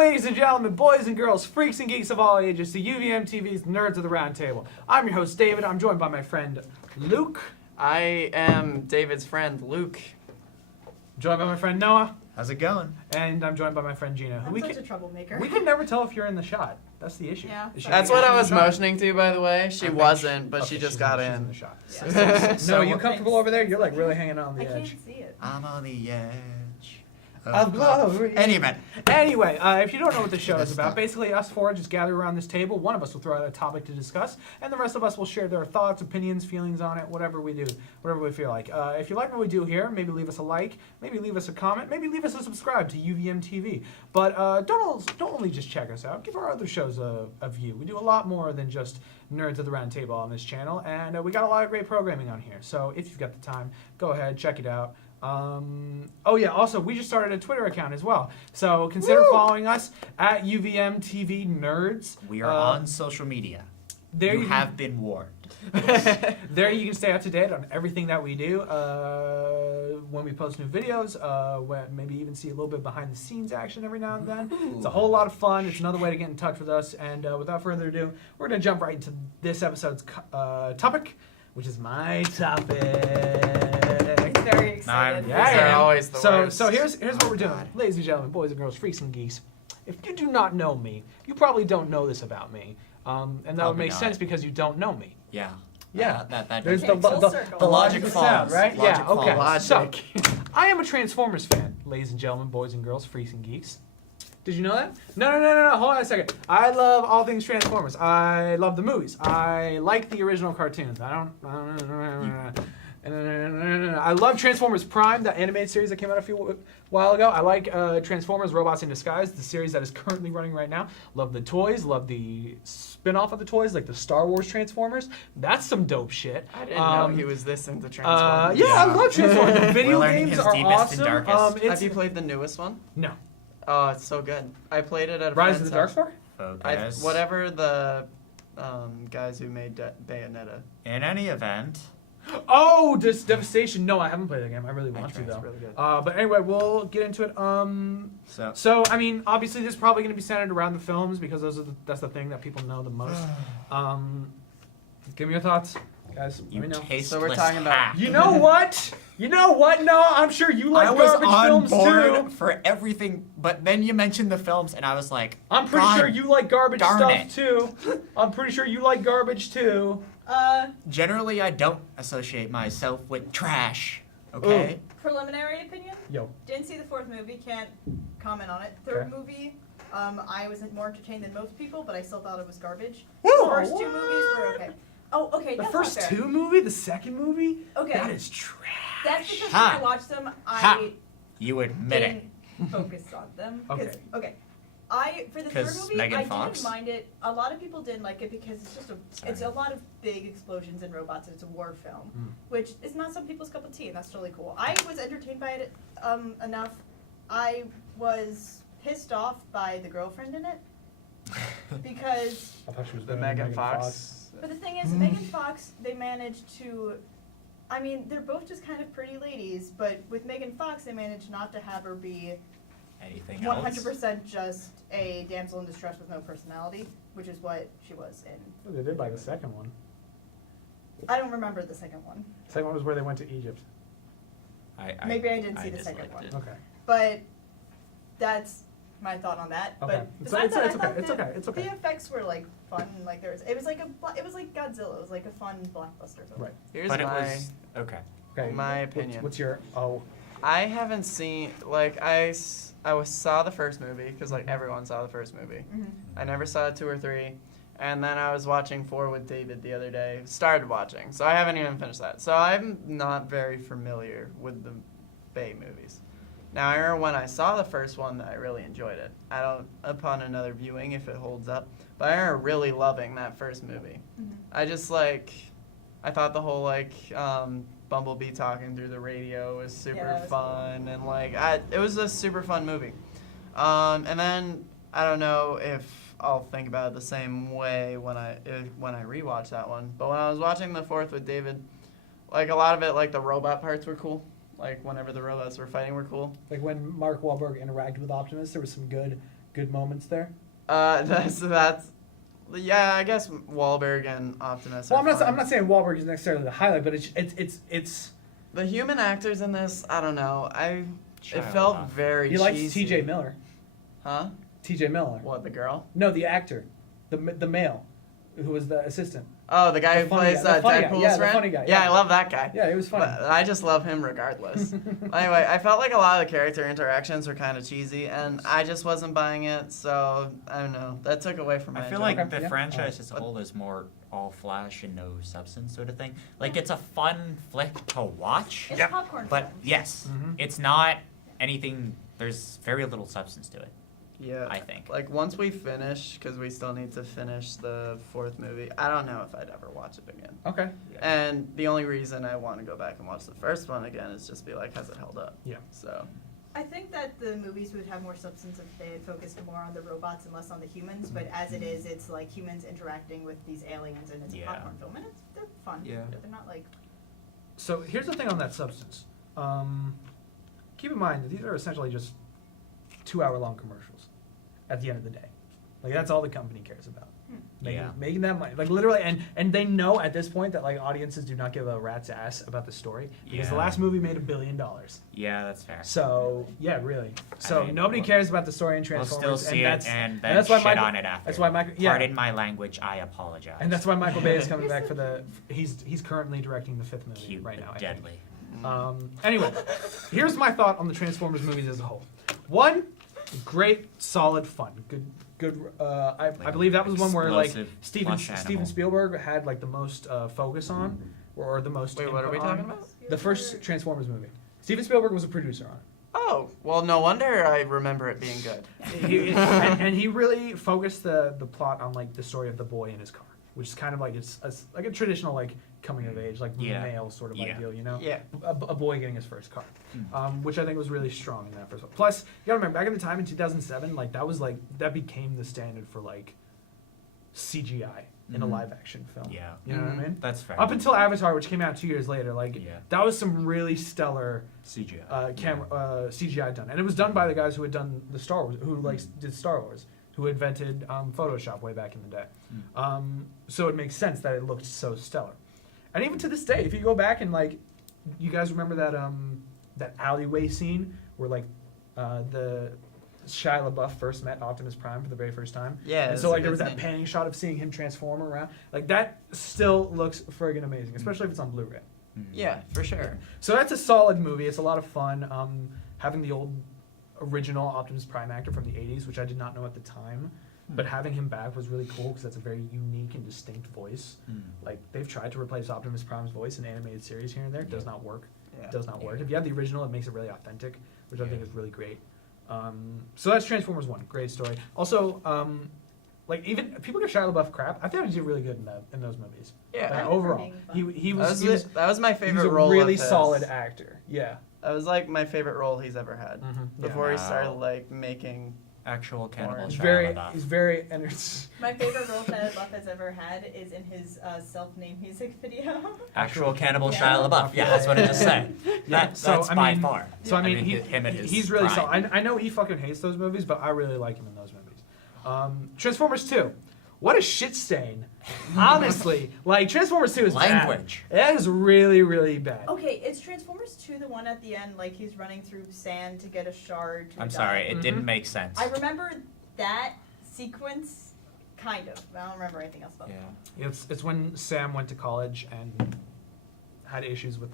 ladies and gentlemen, boys and girls, freaks and geeks of all ages, to UVMTV's Nerds of the Round Table. I'm your host, David. I'm joined by my friend, Luke. I am David's friend, Luke. Joined by my friend, Noah. How's it going? And I'm joined by my friend, Gina. I'm such a troublemaker. We can never tell if you're in the shot. That's the issue. Yeah. That's what I was motioning to, by the way. She wasn't, but okay, she just she's got she's in. in the shot. Yeah. No, you comfortable over there? You're like really hanging on the I edge. can't see it. I'm on the edge Of glory. Anyway, if you don't know what the show is about, basically us four just gather around this table. One of us will throw out a topic to discuss, and the rest of us will share their thoughts, opinions, feelings on it, whatever we do, whatever we feel like. If you like what we do here, maybe leave us a like, maybe leave us a comment, maybe leave us a subscribe to UVMtv. But don't only just check us out. Give our other shows a view. We do a lot more than just Nerds of the Round Table on this channel, and we got a lot of great programming on here. So if you've got the time, go ahead, check it out. Also, we just started a Twitter account as well. So consider following us at UVMtv Nerds. we are on social media. There you have been warned. There you can stay up to date on everything that we do. When we post new videos, maybe even see a little bit behind the scenes action every now and then. Ooh. It's a whole lot of fun. It's another way to get in touch with us. And without further ado, we're going to jump right into this episode's topic, which is my topic. He's very excited. Yeah, They're yeah. always the worst. So here's what we're doing. God. Ladies and gentlemen, boys and girls, freaks and geeks. If you do not know me, you probably don't know this about me. And that would Probably make not. sense because you don't know me. Yeah. Yeah. That There's Okay, the full the circle. the logic of falls. sound, right? Logic Yeah, okay. falls. So, I am a Transformers fan, ladies and gentlemen, boys and girls, freaks and geeks. Did you know that? No. Hold on a second. I love all things Transformers. I love the movies. I like the original cartoons. I love Transformers Prime, the animated series that came out a while ago. I like Transformers Robots in Disguise, the series that is currently running right now. Love the toys. Love the spin-off of the toys, like the Star Wars Transformers. That's some dope shit. I didn't know he was this into Transformers. Yeah, I love Transformers. The video We're learning games his are deepest and awesome. darkest. Have you played the newest one? No. Oh, it's so good. I played it at a Rise of friend's the Dark house. Star? Focus. Whatever the guys who made Bayonetta. In any event, Oh, Devastation. No, I haven't played that game. I really want to, tried. It's though. really good. But anyway, we'll get into it. So, I mean, obviously, this is probably going to be centered around the films because that's the thing that people know the most. Give me your thoughts, guys. you Let me know. tasteless So we're talking about- hack. You know what? No, I'm sure you like I was garbage on films board too. for everything, but then you mentioned the films, and I was like, I'm pretty God sure you like garbage darn stuff it. too. I'm pretty sure you like garbage too. Generally, I don't associate myself with trash. Okay. Preliminary opinion? Yo. Didn't see the fourth movie, can't comment on it. Third Okay. movie, I was more entertained than most people, but I still thought it was garbage. Woo! The first two movies were okay. Oh, okay, The that's first not fair. two movie, the second movie, Okay. that is trash. That's because Ha. when I watched them, Ha. I You admit it. didn't focus on them. 'Cause- Okay. okay. For the third 'Cause movie, Megan I Fox? didn't mind it. A lot of people didn't like it because it's a lot of big explosions and robots. And it's a war film, which is not some people's cup of tea, and that's totally cool. I was entertained by it enough. I was pissed off by the girlfriend in it because. I thought she was The better than Megan Fox. But the thing is, Megan Fox, they managed to. I mean, they're both just kind of pretty ladies, but with Megan Fox, they managed not to have her be Anything else? 100% just a damsel in distress with no personality, which is what she was in. They did like the second one. I don't remember the second one. The second one was where they went to Egypt. Maybe I didn't see the second disliked one. it. Okay. But that's my thought on that. Okay. But It's besides that, I okay, thought it's okay, it's okay. the effects were like fun. Like it was like Godzilla. It was like a fun blockbuster film. Right. Here's But it my was okay. Okay. my opinion. What's your I haven't seen saw the first movie because like everyone saw the first movie. Mm-hmm. I never saw 2 or 3, and then I was watching 4 with David the other day. Started watching, so I haven't even finished that. So I'm not very familiar with the Bay movies. Now I remember when I saw the first one that I really enjoyed it. I don't upon another viewing if it holds up, but I remember really loving that first movie. Mm-hmm. I thought the whole Bumblebee talking through the radio was super that was fun, and it was a super fun movie. And then I don't know if I'll think about it the same way when I rewatch that one. But when I was watching the fourth with David, a lot of it, the robot parts were cool. Whenever the robots were fighting were cool. Like when Mark Wahlberg interacted with Optimus, there was some good good moments there? That's yeah. I guess Wahlberg and Optimus. Well, are fun. I'm not saying Wahlberg is necessarily the highlight, but it's The human actors in this. I don't know. It Shia felt LaBeouf. very. he likes cheesy. T.J. Miller. Huh? T.J. Miller. What, the girl? No, the actor, the male, who was the assistant. Oh, the guy The who funny plays guy, the funny guy. Deadpool's Yeah, the friend? funny guy, Yeah, yeah. I love that guy. Yeah, it was funny. But I just love him regardless. Anyway, I felt like a lot of the character interactions were kind of cheesy, and I just wasn't buying it, so I don't know. That took away from my I feel enjoyment. like Okay, the yeah. franchise as a whole is more all flash and no substance sort of thing. Like, it's a fun flick to watch, It's a popcorn but film. yes, Mhm. it's not anything. There's very little substance to it. Yeah. I think. Like, once we finish, because we still need to finish the 4th movie, I don't know if I'd ever watch it again. Okay. And the only reason I want to go back and watch the first one again is just be like, has it held up? Yeah. So, I think that the movies would have more substance if they had focused more on the robots and less on the humans. But as it is, it's like humans interacting with these aliens, and it's Yeah. a popcorn film, and they're fun. Yeah. But they're not like. So here's the thing on that substance. Keep in mind that these are essentially just 2-hour-long commercials at the end of the day. Like, that's all the company cares about. Making that money. Like, literally, and they know at this point that, like, audiences do not give a rat's ass about the story because the Yeah. last movie made $1 billion. Yeah, that's fair. So, yeah, really. So, mean, nobody cares about the story in We'll Transformers. still see and it and that's then why shit Michael- on it after. That's why Michael, yeah. Pardon my language, I apologize. And that's why Michael Bay is coming back for he's currently directing the 5th movie Cute right now. but I think. deadly. Anyway, here's my thought on the Transformers movies as a whole. One, great, solid fun. Good. I believe that was one where like Explosive Steven plush animal. Spielberg had like the most focus on, or the most. wait, what are we input on. talking about? The first Transformers movie. Steven Spielberg was a producer on it. Oh, well, no wonder I remember it being good. and he really focused the plot on like the story of the boy in his car, which is kind of like like a traditional like coming of age, like Yeah. male sort of Yeah. ideal, you know? Yeah. A boy getting his first car, Mm. which I think was really strong in that first one. Plus, you gotta remember, back in the time in 2007, like that became the standard for like CGI in a Mhm. live action film. Yeah. You know what I mean? That's fair. Up until Avatar, which came out 2 years later, like Yeah. that was some really stellar CGI. CGI done, and it was done by the guys who had done the Star Wars, who like did Star Wars, who invented Photoshop way back in the day. So it makes sense that it looked so stellar. And even to this day, if you go back and like, you guys remember that alleyway scene where like the Shia LaBeouf first met Optimus Prime for the very first time? Yeah. And it's so a like there good was that scene. panning shot of seeing him transform around. Like that still looks friggin' amazing, especially if it's on Blu-ray. Mhm. Yeah, for sure. So that's a solid movie. It's a lot of fun. Having the old original Optimus Prime actor from the 80s, which I did not know at the time, but having him back was really cool because that's a very unique and distinct voice. Mm. Like they've tried to replace Optimus Prime's voice in animated series here and there. It does not work. Yeah. It does not work. Yeah. If you have the original, it makes it really authentic, which I think Yeah. is really great. So that's Transformers 1. Great story. Also, like even people give Shia LaBeouf crap. I thought he did really good in those movies. Yeah. Like, I remember overall, being fun. he That was my he favorite was a role. really of his. solid actor. Yeah. That was like my favorite role he's ever had. Mm-hmm. Before he started Wow. like making. Actual cannibal He's He's Shia very, LaBeouf. he's very, and it's My favorite role Shia LaBeouf has ever had is in his self-named music video. Actual cannibal Yeah. Shia LaBeouf. Yeah, that's what it just said. Yeah, so, That's I by mean- far. So I mean, him and his he's really prime. solid. I know he fucking hates those movies, but I really like him in those movies. Transformers 2, what a shit stain. Honestly, like Transformers 2 is Language. bad. That is really, really bad. Okay, is Transformers 2 the one at the end, like he's running through sand to get a shard to I'm die? sorry, it Mhm. didn't make sense. I remember that sequence, kind of. I don't remember anything else about it. Yeah. It's when Sam went to college and had issues with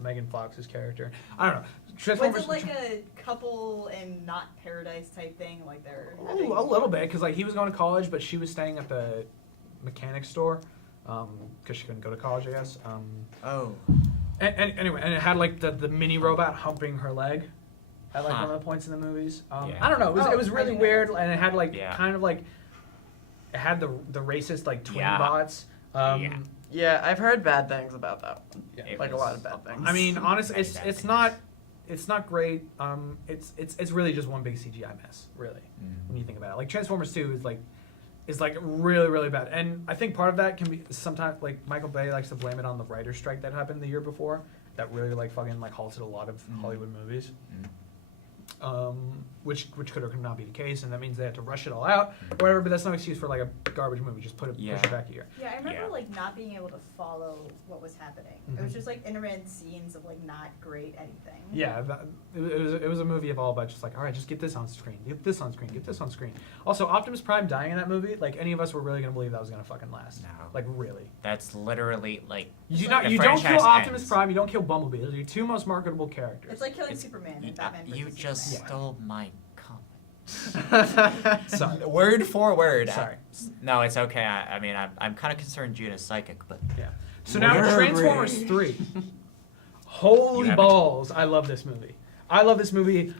Megan Fox's character. I don't know. Transformers. Was it like a couple in not paradise type thing? Like they're a having... little bit, because like he was going to college, but she was staying at the mechanic store because she couldn't go to college, I guess. Oh. Anyway, and it had like the mini robot humping her leg at like Huh. one of the points in the movies. Yeah. I don't know. It was Oh, I really didn't know weird, that. and it had like Yeah. kind of like it had the racist like twin Yeah. bots. Yeah. Yeah, I've heard bad things about that one. Yeah. It Like a was- lot of bad things. I mean, honestly, Very it's bad it's things. not great. It's really just one big CGI mess, really, when you think about it. Like Transformers 2 is like really, really bad, and I think part of that can be sometimes like Michael Bay likes to blame it on the writer's strike that happened the year before, that really like fucking like halted a lot of Mhm. Hollywood movies. Mm. which could or could not be the case, and that means they have to rush it all out or whatever. But that's no excuse for like a garbage movie. Just push it back a year. Yeah, I remember Yeah. like not being able to follow what was happening. It was just like intermittent scenes of like not great anything. Yeah, it was a movie of all about just like, all right, just get this on screen, get this on screen, get this on screen. Also, Optimus Prime dying in that movie, like any of us were really gonna believe that was gonna fucking last. No. Like really. That's literally like You the don't kill franchise Optimus ends. Prime, you don't kill Bumblebee. Those are your two most marketable characters. It's like killing It's- Superman You, and Batman you versus just Superman. stole my comment. Sorry. Word for word. Sorry. No, it's okay. I mean, I'm kind of concerned Juna's psychic, but Yeah. So now Word. Transformers 3. Holy You haven't. balls! I love this movie. I love this movie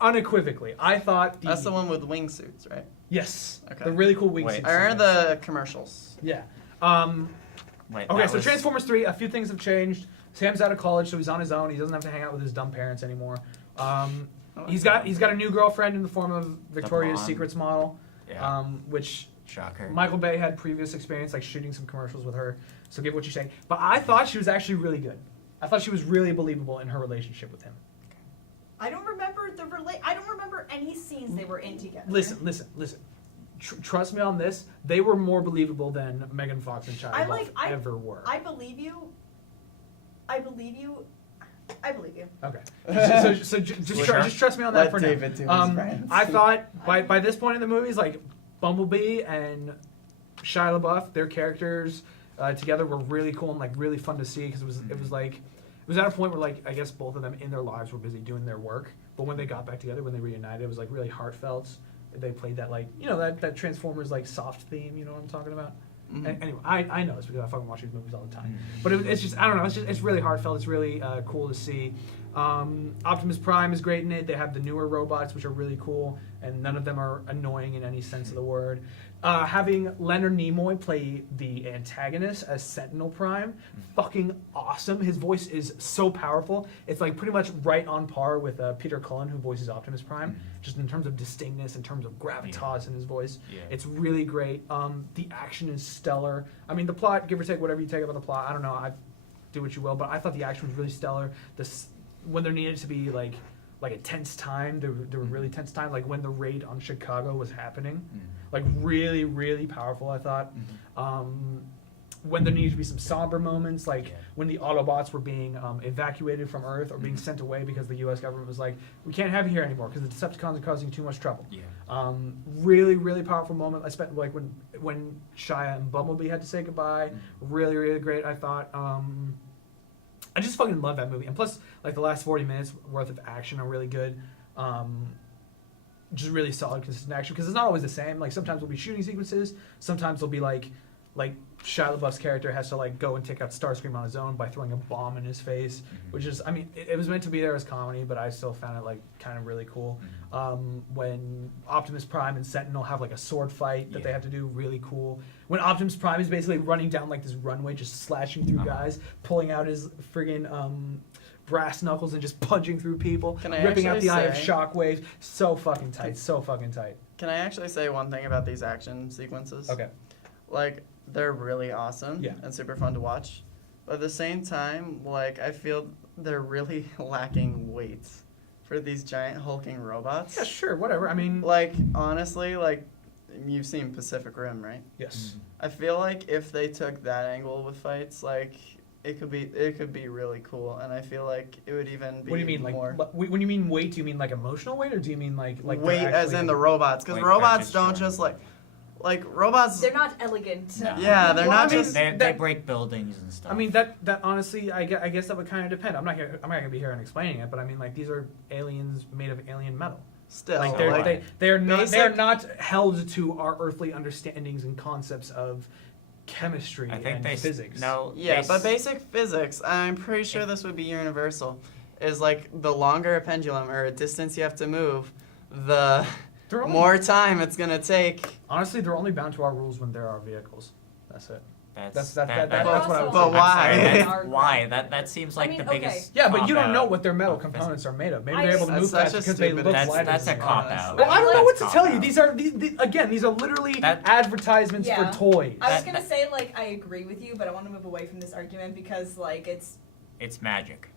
unequivocally. I thought That's the one with wingsuits, right? Yes. Okay. The really cool wingsuits. Wait. I heard the commercials. Yeah. wait. Okay, that so was- Transformers 3, a few things have changed. Sam's out of college, so he's on his own. He doesn't have to hang out with his dumb parents anymore. He's got a new girlfriend in the form of Victoria's blonde. Secret's model, Yeah. which Shocker. Michael Bay had previous experience like shooting some commercials with her. So give what you say. But I thought she was actually really good. I thought she was really believable in her relationship with him. I don't remember I don't remember any scenes they were in together. Listen. Trust me on this. They were more believable than Megan Fox and Shia LaBeouf ever were. I believe you. I believe you. Okay. Just trust me on that Let for David do now. his friends. I thought by this point in the movies, like Bumblebee and Shia LaBeouf, their characters together were really cool and like really fun to see because it was at a point where like I guess both of them in their lives were busy doing their work, but when they got back together, when they reunited, it was like really heartfelt. They played that like that Transformers like soft theme. You know what I'm talking about? Anyway, I know this because I fucking watch these movies all the time. But it's just I don't know. It's really heartfelt. It's really cool to see. Optimus Prime is great in it. They have the newer robots, which are really cool, and none of them are annoying in any sense of the word. Having Leonard Nimoy play the antagonist as Sentinel Prime, fucking awesome. His voice is so powerful. It's like pretty much right on par with Peter Cullen, who voices Optimus Prime, just in terms of distinctness, in terms of gravitas in his voice. Yeah. It's really great. The action is stellar. I mean, the plot, give or take whatever you take about the plot, I don't know. I do what you will, but I thought the action was really stellar. When there needed to be like a tense time, there were really tense time, like when the raid on Chicago was happening. Like really, really powerful, I thought. When there needed to be some somber moments, like when the Autobots were being evacuated from Earth or being sent away because the U.S. government was like, we can't have you here anymore because the Decepticons are causing too much trouble. Yeah. Really, really powerful moment. I spent like when Shia and Bumblebee had to say goodbye. Really, really great, I thought. I just fucking love that movie. And plus, like the last 40 minutes worth of action are really good. Just really solid, consistent action because it's not always the same. Like sometimes there'll be shooting sequences. Sometimes there'll be like Shia LaBeouf's character has to like go and take out Starscream on his own by throwing a bomb in his face, which is, I mean, it was meant to be there as comedy, but I still found it like kind of really cool. When Optimus Prime and Sentinel have like a sword fight that they have to do, really cool. When Optimus Prime is basically running down like this runway, just slashing through guys, pulling out his friggin' brass knuckles and just punching through people, Can I ripping out actually the eye of say- Shockwave. So fucking tight, so fucking tight. Can I actually say one thing about these action sequences? Okay. Like, they're really awesome and super fun to watch. But at the same time, like, I feel they're really lacking weight for these giant hulking robots. Yeah, sure, whatever. I mean, Like, honestly, like, you've seen Pacific Rim, right? yes. I feel like if they took that angle with fights, like, it could be really cool, and I feel like it would even be What do you mean, like? more When you mean weight, do you mean like emotional weight, or do you mean like weight they're as actually- in the robots? Because Like robots they're don't just just like robots. They're not elegant. No. Yeah, they're Well, not I mean, just. They break buildings and stuff. I mean that honestly, I guess that would kind of depend. I'm not gonna be here and explaining it, but I mean like these are aliens made of alien metal. Still, Like like, they're basic- not held to our earthly understandings and concepts of chemistry I think and physics. No. yeah, they but basic physics, I'm pretty sure this would be universal, is like the longer a pendulum or a distance you have to move, the They're only- more time it's gonna take. Honestly, they're only bound to our rules when there are vehicles. That's it. That's That's what I also- would But say. why? I'm sorry, Our that's why? That seems like mean, the okay. biggest. Yeah, but you don't know cop-out what their metal of components are made of. Maybe I- they're able to That's move such fast a because they stupid- look That's lighter that's a than cop us. out. Well, I don't know what to That's tell you. cop-out. These are literally That- advertisements Yeah. for toys. I was That- gonna say like I agree with you, but I want to move away from this argument because like it's It's magic.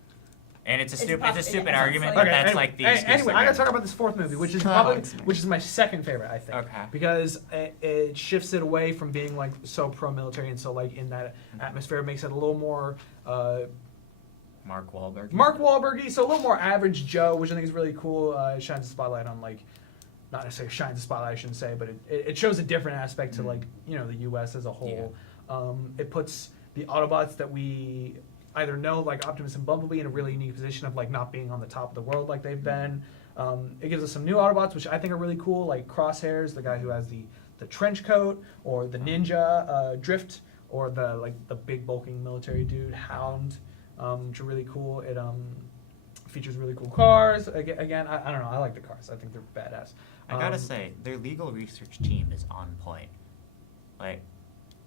And it's a stupid yeah, argument, it's but like- that's like the excuse Anyway, they're I gotta gonna- talk about this fourth movie, which is my second favorite, I think. Okay. Because it shifts it away from being like so pro-military and so like in that atmosphere. It makes it a little more Mark Wahlberg. Mark Wahlberg-y, so a little more average Joe, which I think is really cool. It shines a spotlight on like, not necessarily shines a spotlight, I shouldn't say, but it shows a different aspect to like the U.S. as a whole. It puts the Autobots that we either know, like Optimus and Bumblebee, in a really unique position of like not being on the top of the world like they've been. It gives us some new Autobots, which I think are really cool, like Crosshairs, the guy who has the trench coat, or the ninja Drift, or the big bulking military dude Hound, which are really cool. It features really cool cars. Again, I don't know, I like the cars. I think they're badass. I gotta say, their legal research team is on point. Like,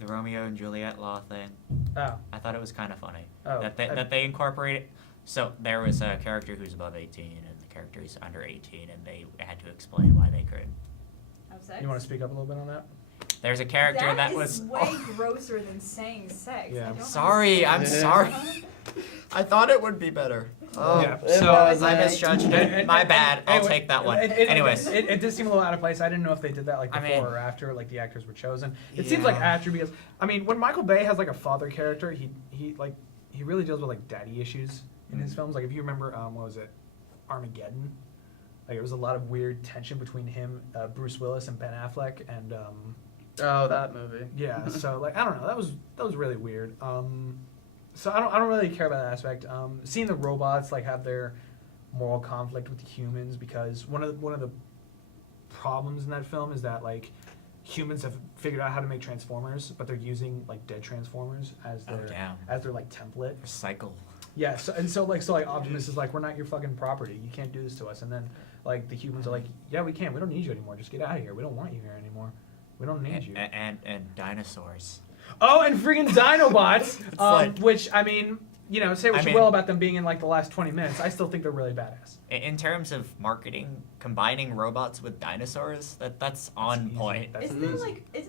the Romeo and Juliet law thing. Oh. I thought it was kind of funny Oh, that they incorporated. So there was a character who's above 18 and the character is under 18, and they had to explain why they couldn't. Have sex? You want to speak up a little bit on that? There's a character that is was. way grosser than saying sex. Yeah. I don't Sorry, I'm understand. sorry. I thought it would be better. Oh, Yeah, It so- was I a- misjudged it. My bad. I'll Anyway, take that one. Anyways, Anyways, it did seem a little out of place. I didn't know if they did that like I before mean- or after, like the actors were chosen. It seems like Yeah. after, because I mean, when Michael Bay has like a father character, he really deals with like daddy issues in his films. Like if you remember, what was it, Armageddon? Like it was a lot of weird tension between him, Bruce Willis, and Ben Affleck, and Oh, that movie. yeah. So like I don't know, that was really weird. So I don't really care about that aspect. Seeing the robots like have their moral conflict with the humans, because one of the problems in that film is that like humans have figured out how to make transformers, but they're using like dead transformers as their like template. Recycle. Yeah, so like Optimus is like, we're not your fucking property. You can't do this to us. And then like the humans are like, yeah, we can. We don't need you anymore. Just get out of here. We don't want you here anymore. We don't need you. And dinosaurs. Oh, and friggin' Dinobots, like- which I mean, say what I you mean- will about them being in like the last 20 minutes. I still think they're really badass. In terms of marketing, combining robots with dinosaurs, that's on easy. point. That's Isn't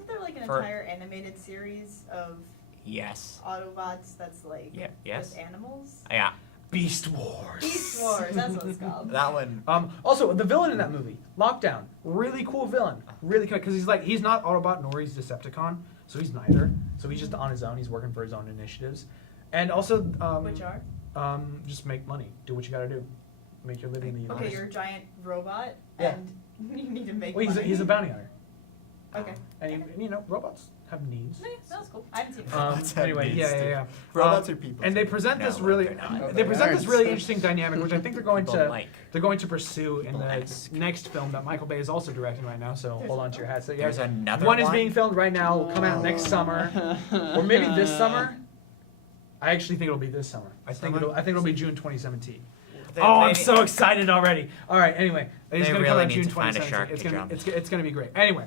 there like an For- entire animated series of Yes. Autobots that's like Yes. just animals? Yeah. Beast Wars. Beast Wars, that's what it's called. That one. Also, the villain in that movie, Lockdown, really cool villain, really cool, because he's not Autobot nor he's Decepticon, so he's neither. So he's just on his own. He's working for his own initiatives, and also Which are? just make money, do what you got to do, make your living in the universe. Okay, you're a giant robot, Yeah. and you need to make Well, money. he's a bounty hunter, Okay. and robots have needs. Yeah, that was cool. I haven't seen it. Anyway, yeah. Robots are people. And they present No, this really, they're not. they present this really Nerds. interesting dynamic, which I think they're going People to like. they're going to pursue in the Bless. next film that Michael Bay is also directing right now. So hold on to your hats. So, yeah, There's another one one. is being filmed right now. Will come out next summer, or maybe this summer. I actually think it'll be this summer. I think it'll be June 2017. They- Oh, I'm they- so excited already. All right, anyway, it's They going to come really out need June to find a 2017. shark It's to going jump. it's going to be great. Anyway,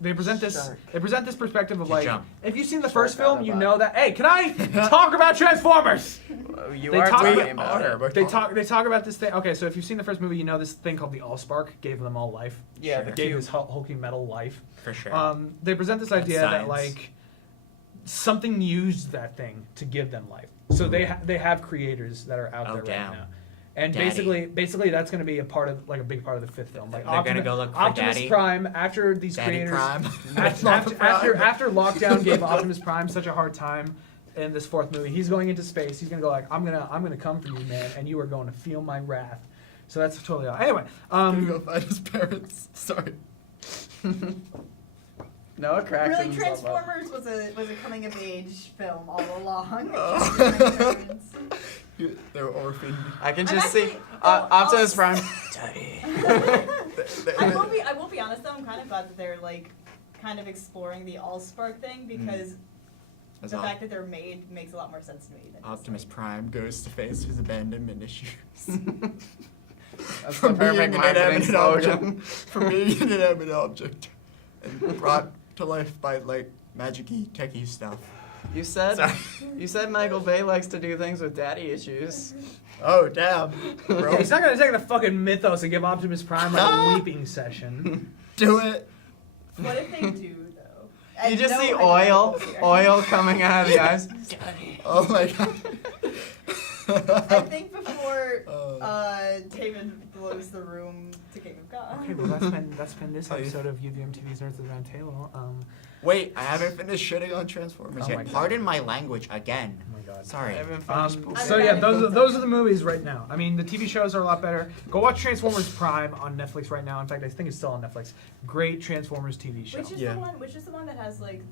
they present this Shark. perspective of To like, jump. if you've seen the Shark first film, you Autobot. know that. Hey, can I talk about Transformers? You They are talk talking about- about it. They talk about this thing. Okay, so if you've seen the first movie, you know this thing called the Allspark gave them all life. Yeah, Sure. the It gave cube. this hulking metal life. For sure. They present this idea that science. like something used that thing to give them life. So they have creators that are out Oh, there damn. right now. And Daddy. basically that's going to be a part of like a big part of the fifth film. Like They're gonna go look for Optimus Daddy. Prime after these Daddy creators Prime. after Lockdown gave Optimus Prime such a hard time in this fourth movie, he's going into space. He's gonna go like, I'm gonna come for you, man, and you are going to feel my wrath. So that's totally anyway. Gonna go find his parents. Sorry. Noah cracked Really, himself up. Transformers was a coming of age film all along. Oh. They're orphaned. I can I'm just see actually- oh, Optimus oh. Prime. I won't be honest though. I'm kind of glad that they're like kind of exploring the Allspark thing because As the Op- fact that they're made makes a lot more sense to me than just, Optimus like, Prime goes to face his abandonment issues. That's From the perfect being an marketing inanimate slogan. object, from being an inanimate object, and brought to life by like magic-y, techie stuff. You said Sorry. Michael Bay likes to do things with daddy issues. Oh damn, bro. He's not gonna take the fucking mythos and give Optimus Prime like a weeping session. Do it. What if they do though? You And just no see hypotheticals here. oil coming out of the eyes. Oh my god. I think before David blows the room to King of God. Okay, well that's been this episode of UVMTV's Nerds at the Round Table. Wait, I haven't finished shitting on Transformers Oh my yet. God. Pardon my language again. Oh my God. Sorry. I haven't finished pooping. So yeah, those are the movies right now. I mean, the TV shows are a lot better. Go watch Transformers Prime on Netflix right now. In fact, I think it's still on Netflix. Great Transformers TV show. Which is Yeah. the one? Which is the one that has like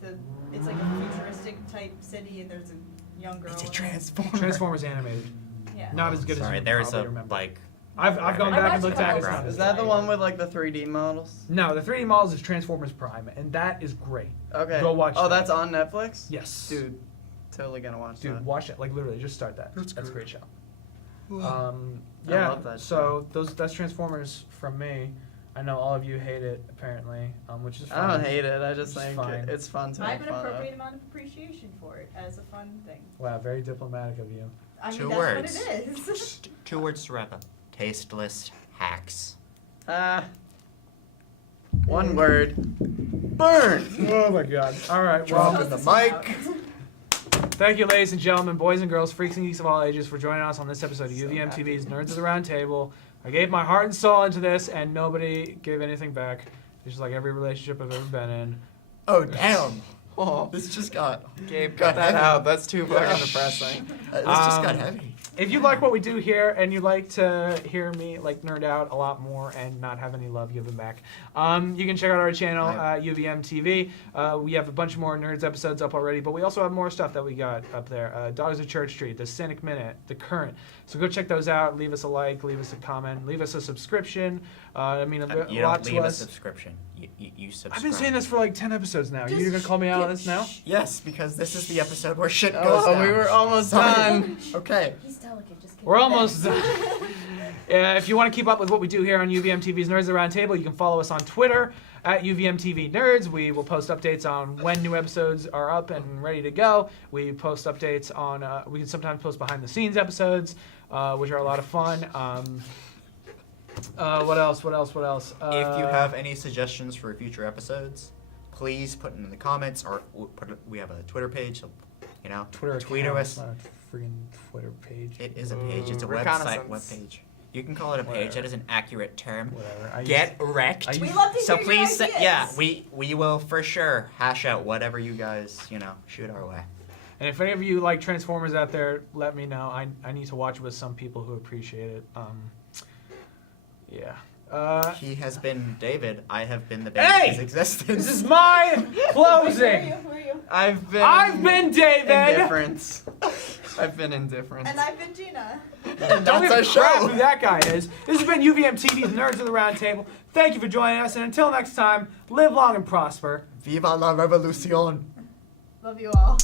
it's like a futuristic type city, and there's a young girl. It's a in it? Transformer. Transformers animated. Yeah. Not as good Sorry, as you there's probably a remember. like. I've gone I back and watched looked a at it. couple It's not Is as that good. the one with like the 3D models? No, the 3D models is Transformers Prime, and that is great. Okay. Go watch Oh, that. that's on Netflix? Yes. Dude, totally gonna watch Dude, that. watch it. Like literally, just start that. That's That's a great. great show. I Yeah. love that So that's Transformers from me. I know all of you hate it apparently, which is fine. I don't hate it. I just Which is think fine. it's fun to I have make an fun appropriate of. amount of appreciation for it as a fun thing. Wow, very diplomatic of you. I mean, Two that's words. what it is. Two words to wrap up. Tasteless hacks. One word. Burn! Oh my God. All right. Drop Well, in the Close this one mic. out. thank you, ladies and gentlemen, boys and girls, freaks and geeks of all ages, for joining us on this episode of So UVMTV's Nerds of the Round Table. I gave my heart and soul into this, and nobody gave anything back. It's just like every relationship I've ever been in. Oh, damn. Oh, This just got Gabe, got cut that heavy. out. That's too fucking Yeah. depressing. This just got Um, heavy. If you like what we do here and you like to hear me like nerd out a lot more and not have any love given back, you can check out our channel, UVMtv. We have a bunch more Nerds episodes up already, but we also have more stuff that we got up there. Dogs of Church Street, The Cynic Minute, The Current. So go check those out. Leave us a like, leave us a comment, leave us a subscription. I mean, a You lot don't to leave a us. subscription. You subscribe. I've been saying this for like 10 episodes now. You're gonna call me out on this now? Yes, because this is the episode where shit goes Oh, down. we were almost Sorry. done. Okay. He's delicate. Just We're almost done. If you want to keep up with what we do here on UVMTV's Nerds Around Table, you can follow us on Twitter at UVMTV Nerds. We will post updates on when new episodes are up and ready to go. We post updates on, we can sometimes post behind the scenes episodes, which are a lot of fun. What else? If you have any suggestions for future episodes, please put them in the comments, or we have a Twitter page, so, you know, Twitter tweet account, us. it's not a friggin' Twitter page. It is a page. It's a Reconnaissance. web page. You can call it a page. Whatever. That is an accurate term. Whatever. Get wrecked. I We use- love to So hear please, your ideas. yeah, we will for sure hash out whatever you guys, shoot our way. And if any of you like Transformers out there, let me know. I need to watch with some people who appreciate it. Yeah. He has been David. I have been the bane of his existence. This is my Where are closing. you? Where are you? I've been David. indifference. I've been indifference. And I've been Gina. Don't That's give our a crap who show. that guy is. This has been UVMTV's Nerds of the Round Table. Thank you for joining us, and until next time, live long and prosper. Viva la revolucion. Love you all.